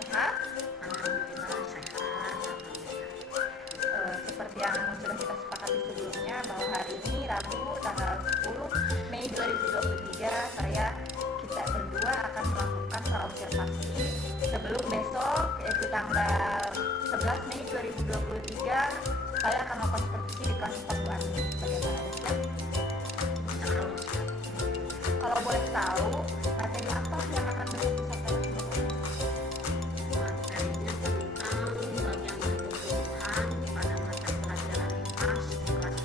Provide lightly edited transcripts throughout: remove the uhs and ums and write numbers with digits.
sehat? Alhamdulillah sehat. Seperti yang sudah kita sepakati sebelumnya bahwa hari ini Rabu tanggal 10 Mei 2023 kita berdua akan melakukan observasi sebelum besok yaitu tanggal 11 Mei 2023 saya akan melakukan supervisi di kelas 4 Bu Ani. Bagaimana ya? Kalau boleh tahu materi apa yang akan disampaikan? Materinya tentang bagian kebutuhan pada mata pelajaran IPAS kelas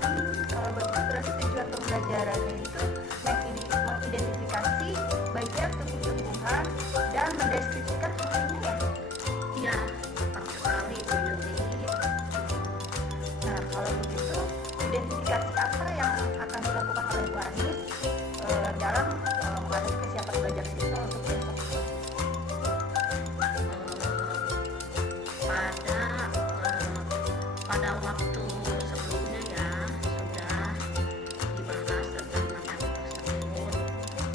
4. Kalau begitu berarti tujuan pembelajaran itu mengidentifikasi bagian kebutuhan dan mendeskripsikan fungsinya ya? Iya, tepat sekali Bu Yuli. Nah kalau begitu identifikasi apa yang akan dilakukan oleh Bu Anis dalam menghadapi kesiapan belajar siswa untuk besok? Pada waktu sebelumnya ya sudah dibahas tentang materi tersebut,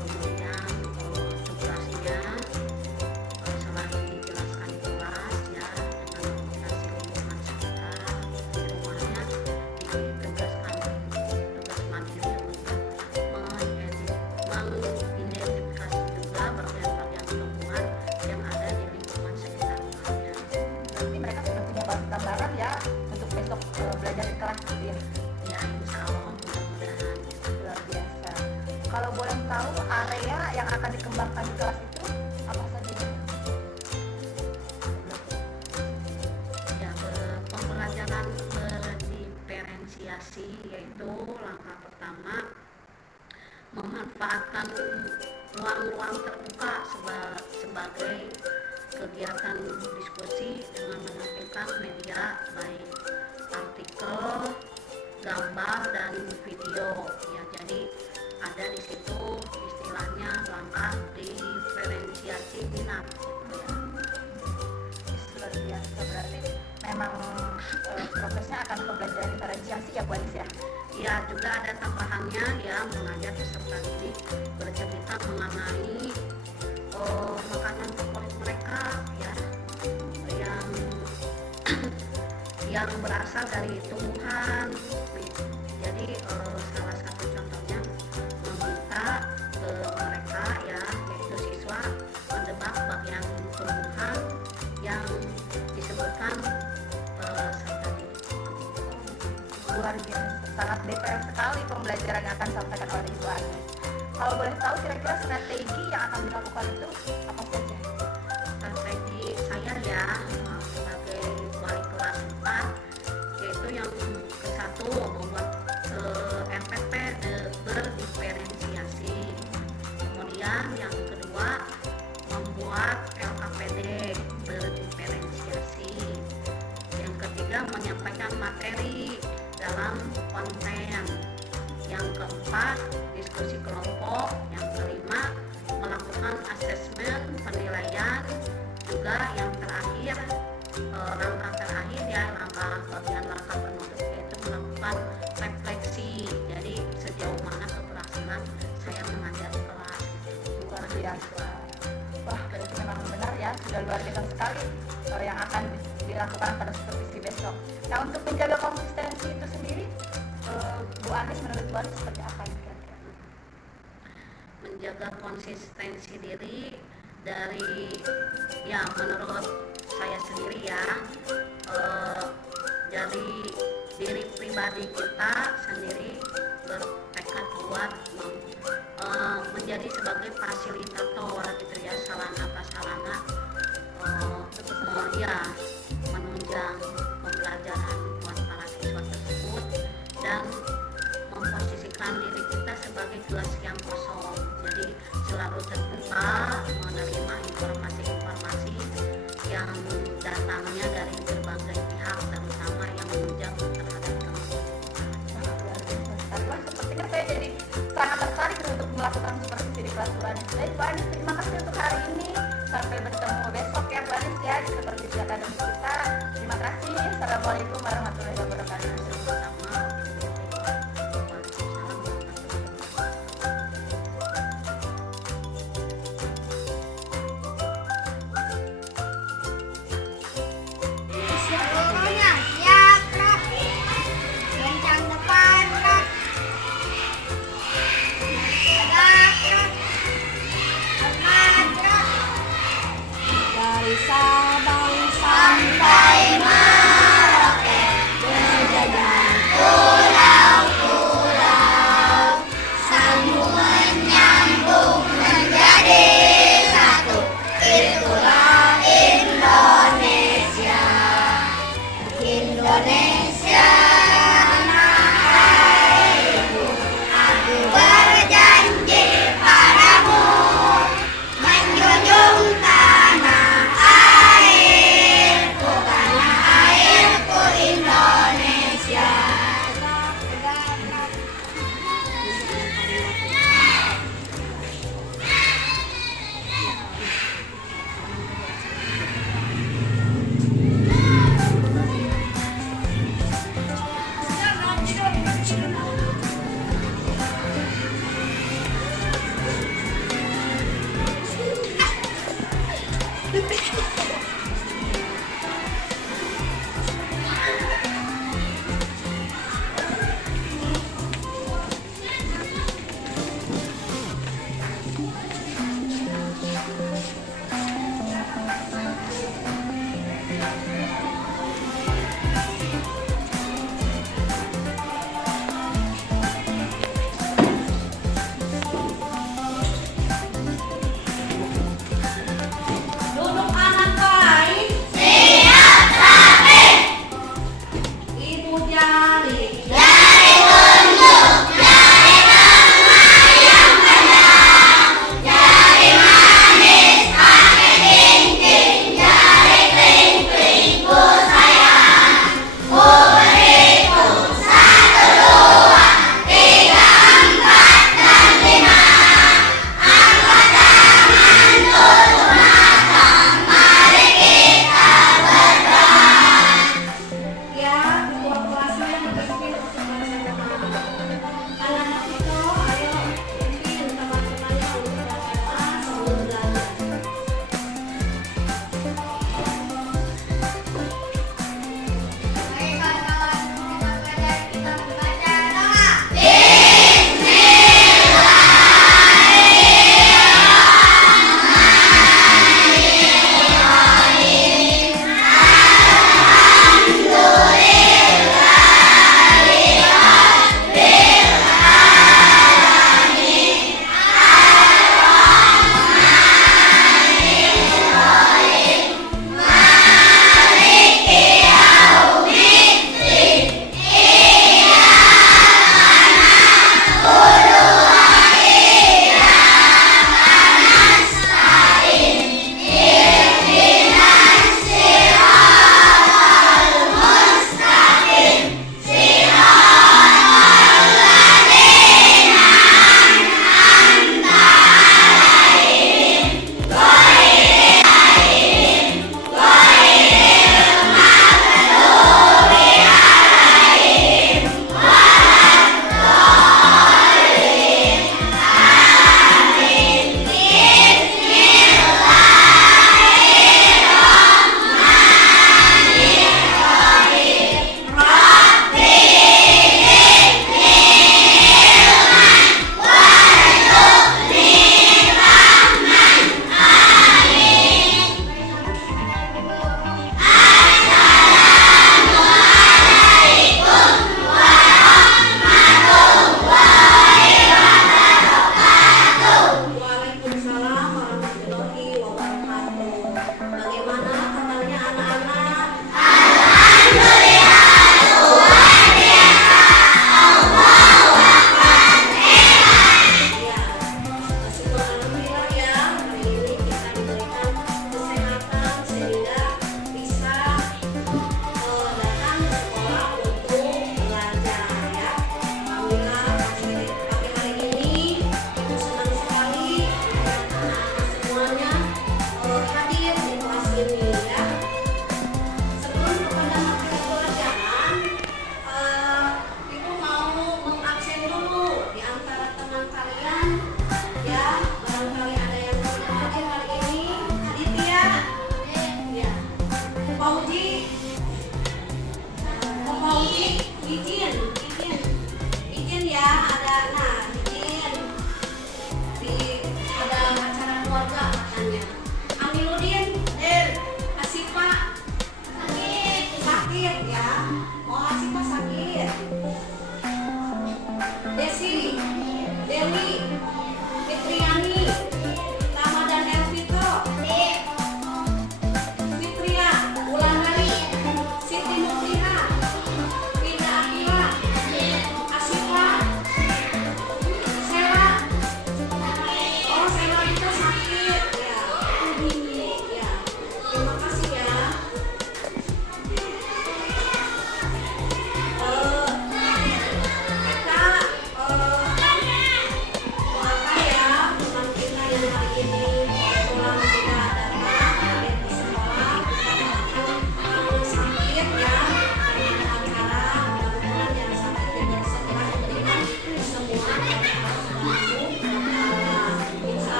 kemudian tugasnya selain dijelaskan di kelas ya dengan mengedukasi lingkungan sekitar di rumahnya, ditugaskan tugas mandiri untuk mengidentifikasi juga bagian-bagian lingkungan yang ada di lingkungan sekitar rumahnya. Berarti mereka sudah punya gambaran ya untuk besok belajar di kelas gitu ya? Ya insya Allah mudah-mudahan. Luar biasa. Kalau boleh tahu area yang akan dikembangkan di kelas itu apa saja? Ya, pembelajaran berdiferensiasi yaitu langkah pertama memanfaatkan ruang-ruang terbuka sebagai kegiatan diskusi dengan menampilkan media baik artikel, gambar dan video ya. Jadi ada di situ istilahnya langkah diferensiasi minat gitu ya. Luar biasa, berarti memang prosesnya akan pembelajaran diferensiasi ya Bu Anis ya? Ya, juga ada tambahannya ya, mengajak peserta didik bercerita mengenai makanan favorit mereka ya, yang berasal dari tumbuhan. Jadi salah satu contohnya meminta ke mereka ya, yaitu siswa mendebak bagian tumbuhan yang disebutkan tadi. Luar biasa, sangat detail sekali pembelajaran yang akan disampaikan oleh Ibu Anis. Kalau boleh tahu kira-kira strategi yang akan dilakukan itu apa saja? Strategi saya ya sebagai wali kelas 4 yaitu yang ke satu membuat RPP berdiferensiasi, kemudian yang kedua membuat LKPD berdiferensiasi, yang ketiga menyampaikan materi dalam konten, yang keempat diskusi kelompok, yang kelima melakukan asesmen penilaian, juga yang terakhir langkah terakhir ya, bagian langkah penutup yaitu melakukan refleksi. Jadi sejauh mana keberhasilan saya mengajar di kelas. Luar biasa. Wah, berarti memang benar ya, sudah luar biasa sekali yang akan dilakukan pada supervisi besok. Nah, untuk menjaga konsistensi itu sendiri, Bu Anis menurut Bu Anis seperti apa ini kira-kira? Menjaga konsistensi diri dari ya menurut saya sendiri ya, jadi diri pribadi kita sendiri bertekad buat menjadi sebagai fasilitator gitu ya, sarana ya menunjang pembelajaran buat para siswa tersebut dan memposisikan diri kita sebagai kelas yang kosong. Jadi selalu terbuka menerima informasi-informasi yang datangnya dari berbagai pihak, terutama yang menunjang terhadap Wah, sepertinya saya jadi sangat tertarik untuk melakukan supervisi di kelas Bu Anis. Baik Bu Anis, terima kasih untuk hari ini. Sampai bertemu besok ya Bu Anis ya di supervisi akademik kita. Terima kasih. Assalamualaikum warahmatullahi wabarakatuh. Duduk anak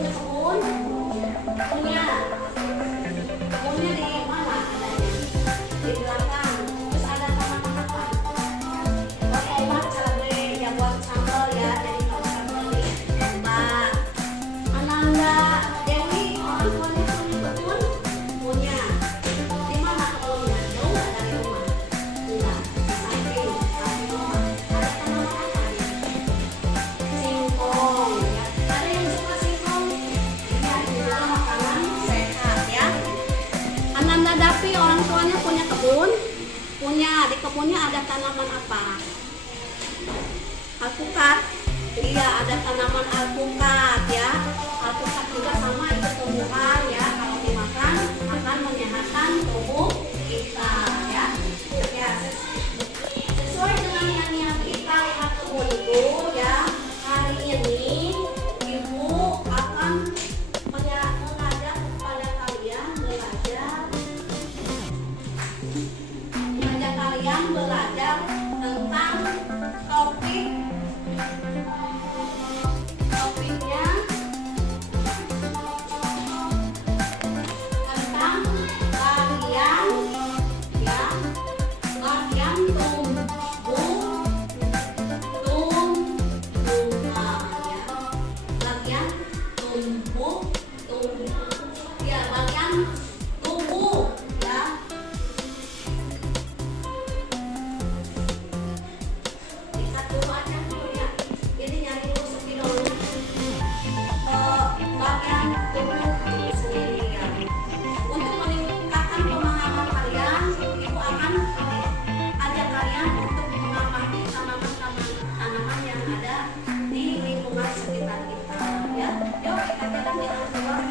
punya kebun? Punya. Kebunnya di mana adanya? Di belakang. Terus ada tanaman apa? Oh, tomat cabai ya buat sambal ya. Jadi kalau sambal nih tomat. Ananda Dewi orang tuanya punya kebun? Punya. Di mana kebunnya? Jauh nggak dari rumah? Enggak. Samping rumah. Ada tanaman apa nih? Singkong ya. Ada yang suka singkong? Iya, itu juga makanan sehat ya. Ananda Dapi orang tuanya punya kebun? Punya. Di kebunnya ada tanaman apa? Alpukat. Iya, ada tanaman alpukat ya. Alpukat juga sama itu tumbuhan ya. Kalau dimakan akan menyehatkan tubuh kita ya. Ya, sesuai dengan yang kita lihat kebun itu ya. Hari ini ibu akan mengajak kepada kalian belajar tentang topiknya tentang bagian ya, bagian tumbuhan ya, bagian tumbuh ya, bagian tubuh ya. Lihat dulu aja dulu ya. Ini nyari dulu sepi dulu. Bagian tubuh itu sendiri ya. Untuk meningkatkan pemahaman kalian, ibu akan ajak kalian untuk mengamati tanaman yang ada di lingkungan sekitar kita ya. Yuk kita jalan-jalan keluar.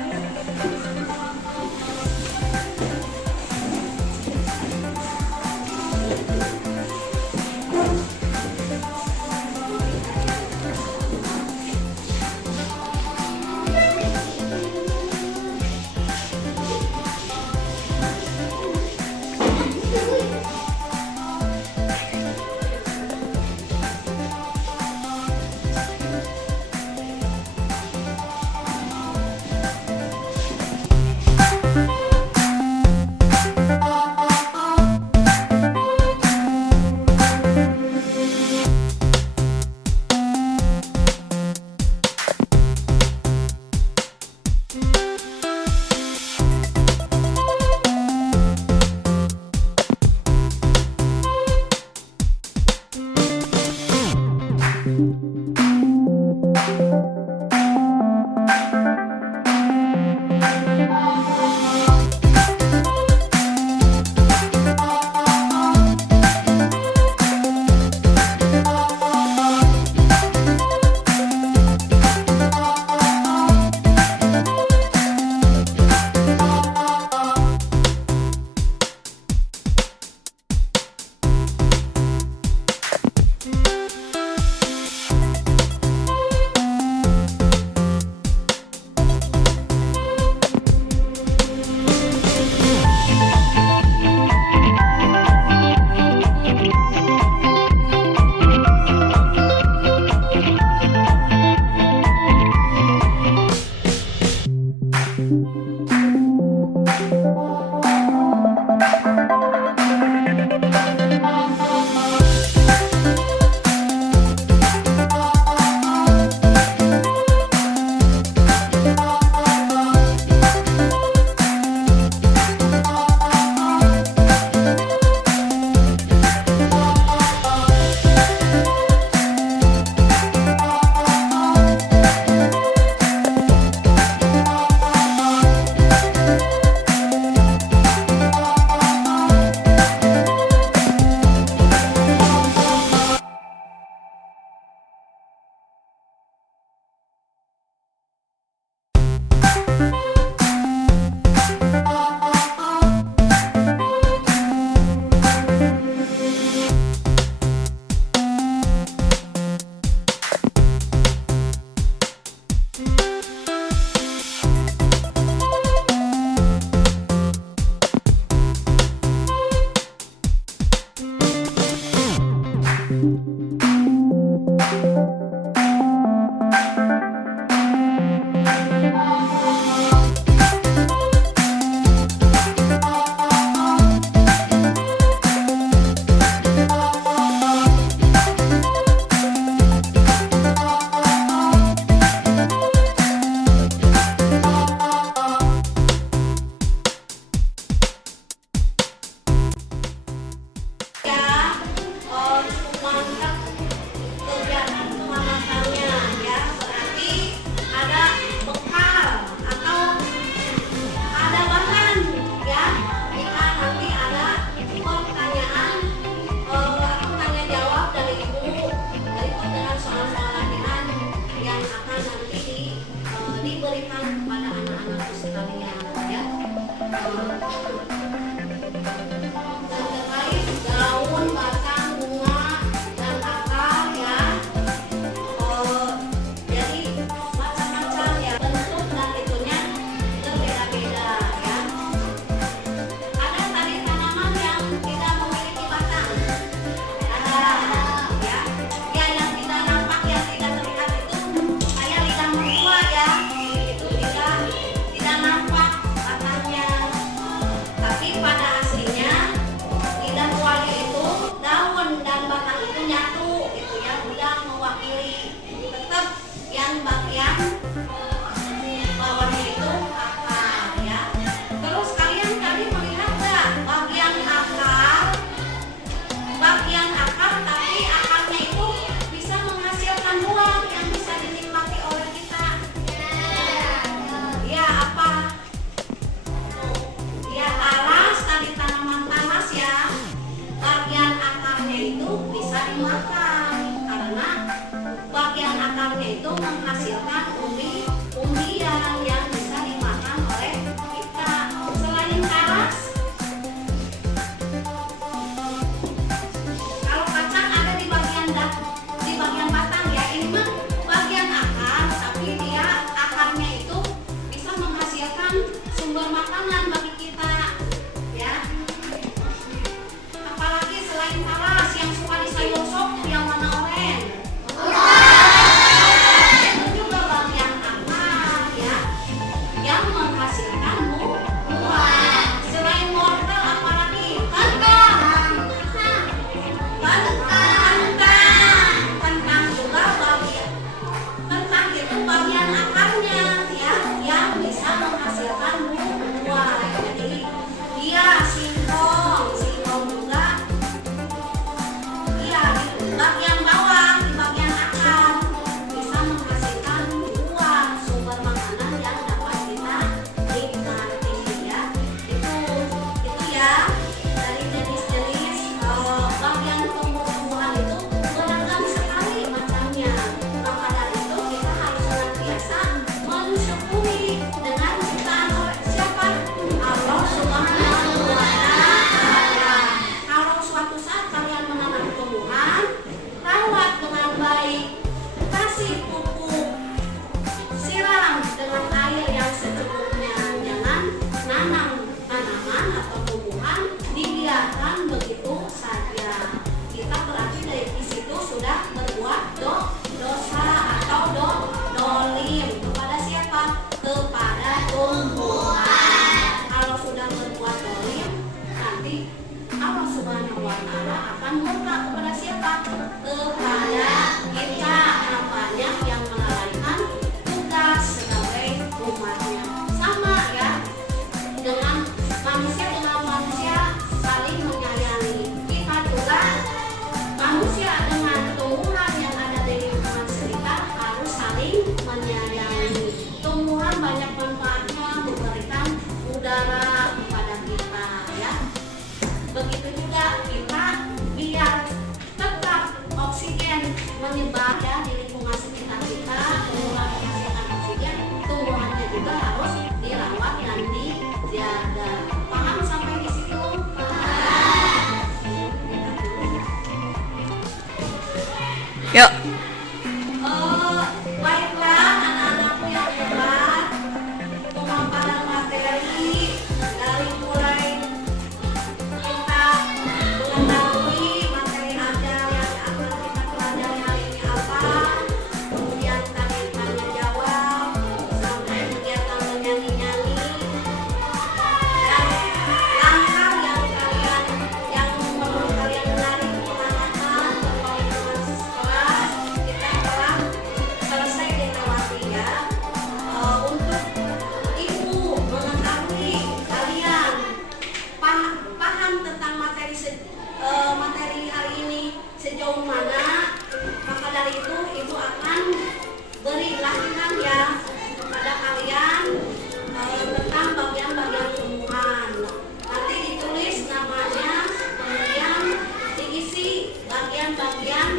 Allah akan murka kepada siapa? Kepada kita yang banyak yang melalaikan tugas sebagai umatnya. Sama ya dengan manusia saling menyayangi. Kita juga manusia dengan tumbuhan yang ada di lingkungan sekitar harus saling menyayangi. Tumbuhan banyak manfaatnya, memberikan udara kepada kita ya. Begitu juga kita biar tetap oksigen menyebar ya di lingkungan sekitar kita, tumbuhan menghasilkan oksigen, tumbuhannya juga harus dirawat dan dijaga. Paham sampai di situ? Yuk. Baiklah anak-anakku yang hebat, pemaparan materi dari mulai kita mengetahui materi ajar yang akan kita pelajari hari ini apa, kemudian kalian tanya jawab sampai kegiatan menyanyi-nyanyi, dan langkah yang perlu kalian menarik kemana-mana lingkungan sekolah kita telah selesai dilewati ya. Untuk ibu mengetahui kalian paham tentang materi hari ini sejauh mana, maka dari itu ibu akan beri latihan ya kepada kalian tentang bagian-bagian tumbuhan. Nanti ditulis namanya, kemudian diisi bagian-bagian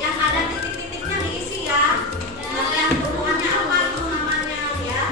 yang ada titik-titiknya diisi ya. Bagian tumbuhannya apa itu namanya ya.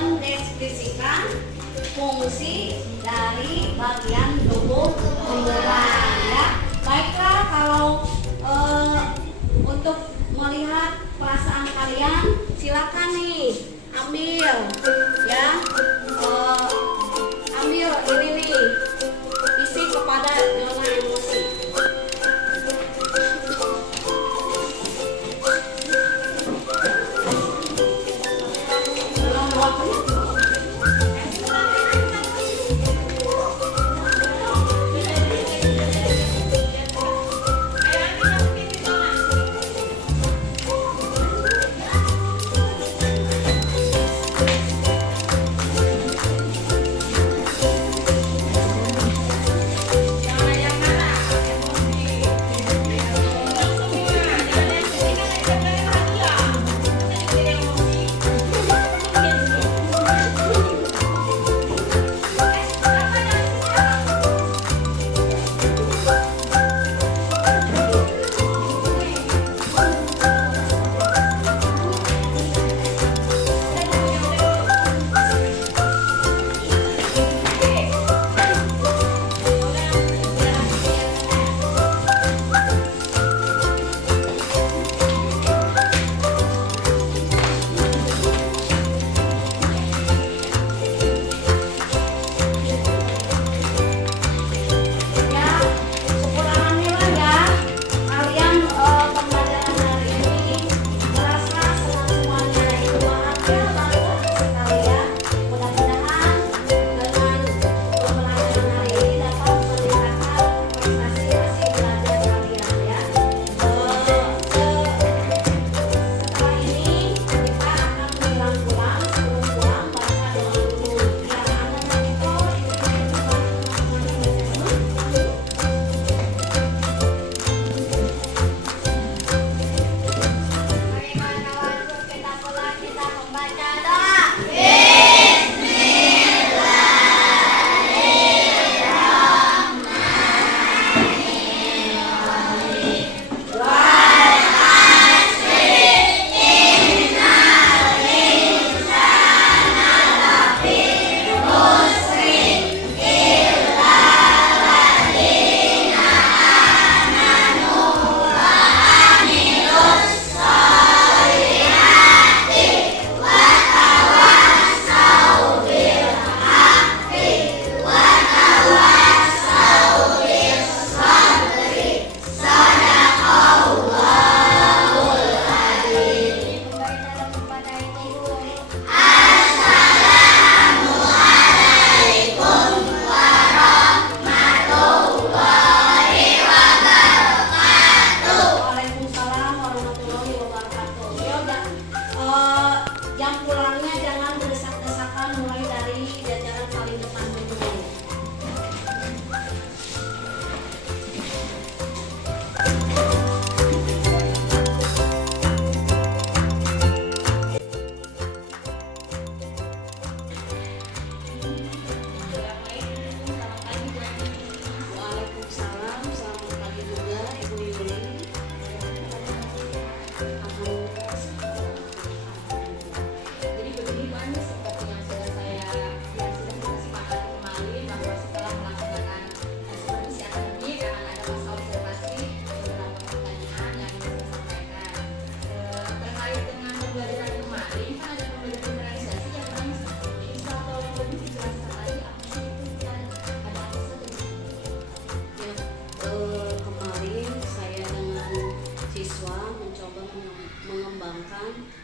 mendeskripsikan fungsi dari bagian tubuh tumbuhan ya. Baiklah, kalau untuk melihat perasaan kalian silakan nih ambil ya, ambil ini nih isi kepada zona emosi.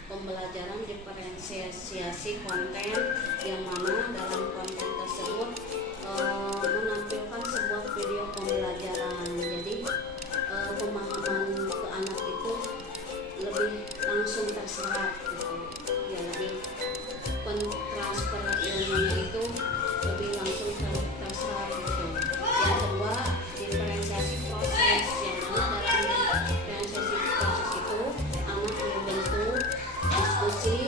Pembelajaran diferensiasi konten yang mana dalam konten tersebut menampilkan sebuah video pembelajaran. Jadi pemahaman ke anak itu lebih langsung terserap gitu. Ya, lebih transfer ilmunya itu lebih langsung terserap gitu. Yang kedua, diferensiasi proses, yang mana dalam diferensiasi proses itu anak membentuk diskusi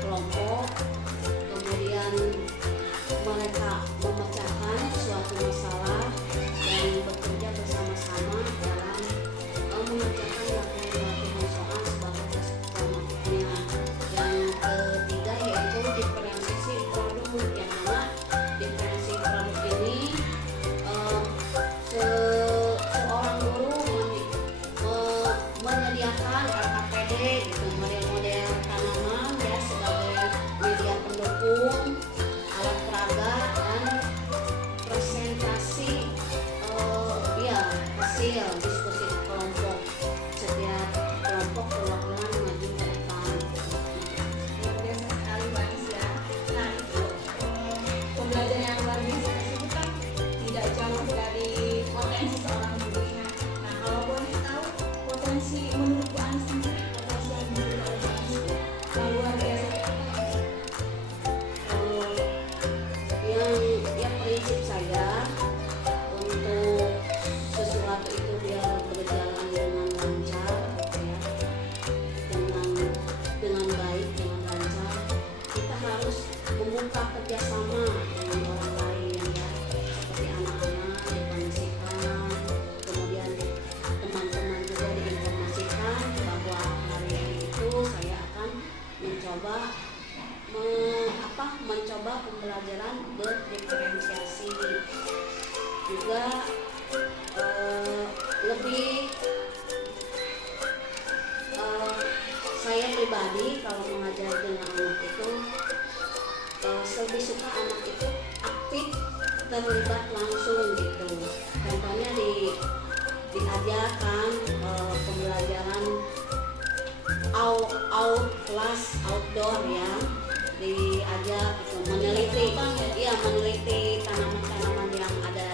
kelompok, kemudian pembelajaran berdiferensiasi. Juga lebih saya pribadi kalau mengajar dengan anak itu lebih suka anak itu aktif, terlibat langsung gitu. Contohnya diajarkan pembelajaran outdoor ya, diajak gitu, meneliti tanaman-tanaman yang ada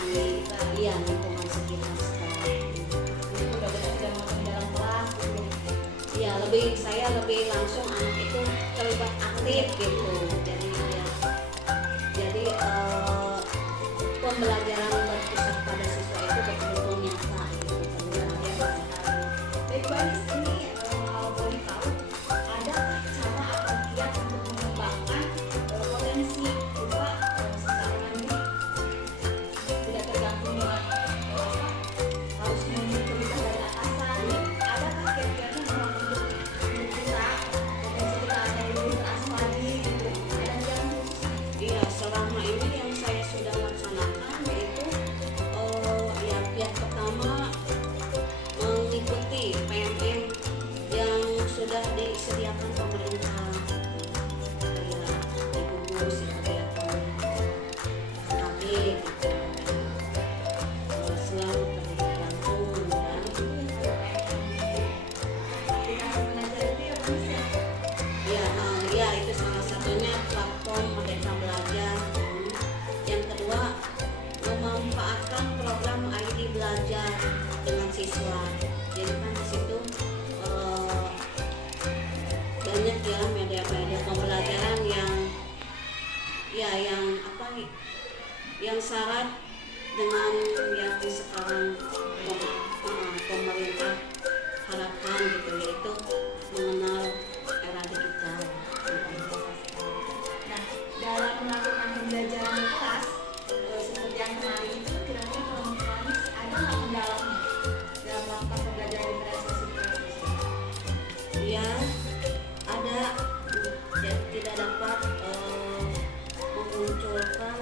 di lingkungan sekitar sekolah. Udah tidak mau di dalam kelas gitu. Ya, saya lebih langsung anak itu terlibat aktif gitu. Jadi pembelajaran berpusat pada siswa itu betul-betul nyata gitu. Baik Bu Anis, ini kalau boleh tahu, adakah cara atau kiat untuk mengembangkan potensi siswa secara mandiri, tidak tergantung dengan harus menulis dari atasan? Adakah kiat-kiatnya memang untuk kita potensi kita ada yang lebih keras lagi gitu? Ada yang khusus? Iya, selama ini yang saya sudah laksanakan yaitu ya kiat pertama mengikuti PMM yang sudah disediakan pemerintah, kayak Ibu Guru sediakan KB gitu, selalu terlibat langsung dan Aplikasi belajar itu ya Mas ya? ya itu salah satunya platform Merdeka Belajar. Yang kedua, memanfaatkan program ID Belajar dengan siswa. Jadi kan di situ banyak ya media-media pembelajaran yang syarat dengan yang sekarang pemerintah harapkan gitu, yaitu mengenal era digital. Nah, dalam melakukan pembelajaran di kelas seperti yang kemarin itu, kira-kira kalau Mas Anis ada nggak kendalanya dalam melakukan pembelajaran diferensiasi siswa? Ya, ada. Ya, tidak dapat memunculkan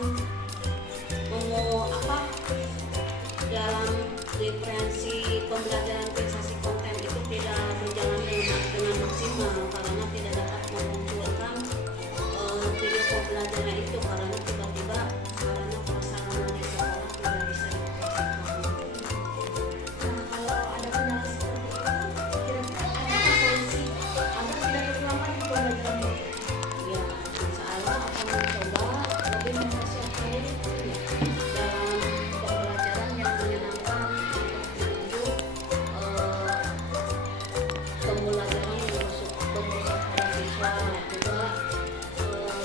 dalam diferensi pembelajaran diferensiasi konten itu tidak berjalan dengan maksimal karena tidak dapat memunculkan video pembelajaran itu karena tiba-tiba sarana prasarana di sekolah tidak bisa dioperasikan. Nah, kalau ada kendala seperti itu, kira-kira ada solusi agar tidak terulang lagi pembelajaran itu? Ya, insya Allah akan mencoba lebih mempersiapkan diri dalam pembelajaran yang menyenangkan untuk pembelajaran yang berpusat pada siswa. Juga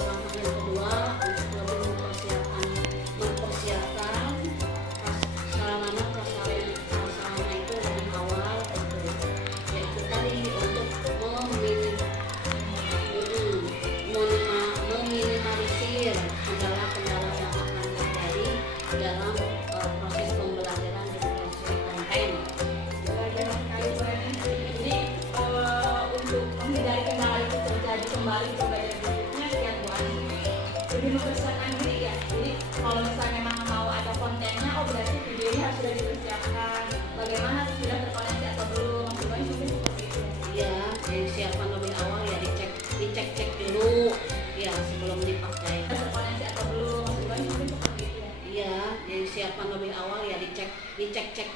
langkah yang kedua untuk lebih mempersiapkan sarana prasarana itu lebih awal gitu. Yaitu tadi untuk meminimalisir kendala-kendala yang akan terjadi dalam proses pembelajaran diferensiasi konten. Pembelajaran sekali Bu Anis. Jadi untuk menghindari kendala itu terjadi kembali di pembelajaran berikutnya, kiat Bu Anis lebih mempersiapkan diri ya. Jadi kalau misalnya memang mau ada kontennya, oh berarti videonya harus sudah dipersiapkan. Bagaimana sudah terkoneksi atau belum? Bu Anis mungkin seperti itu. Ya, disiapkan lebih awal ya, dicek dulu ya sebelum dipakai. Terkoneksi atau belum? Bu Anis mungkin seperti itu ya. Iya, disiapkan lebih awal ya, dicek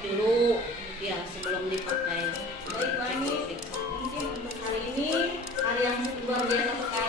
dulu ya sebelum dipakai. Baik Bu Anis, mungkin untuk hari ini hari yang luar biasa sekali.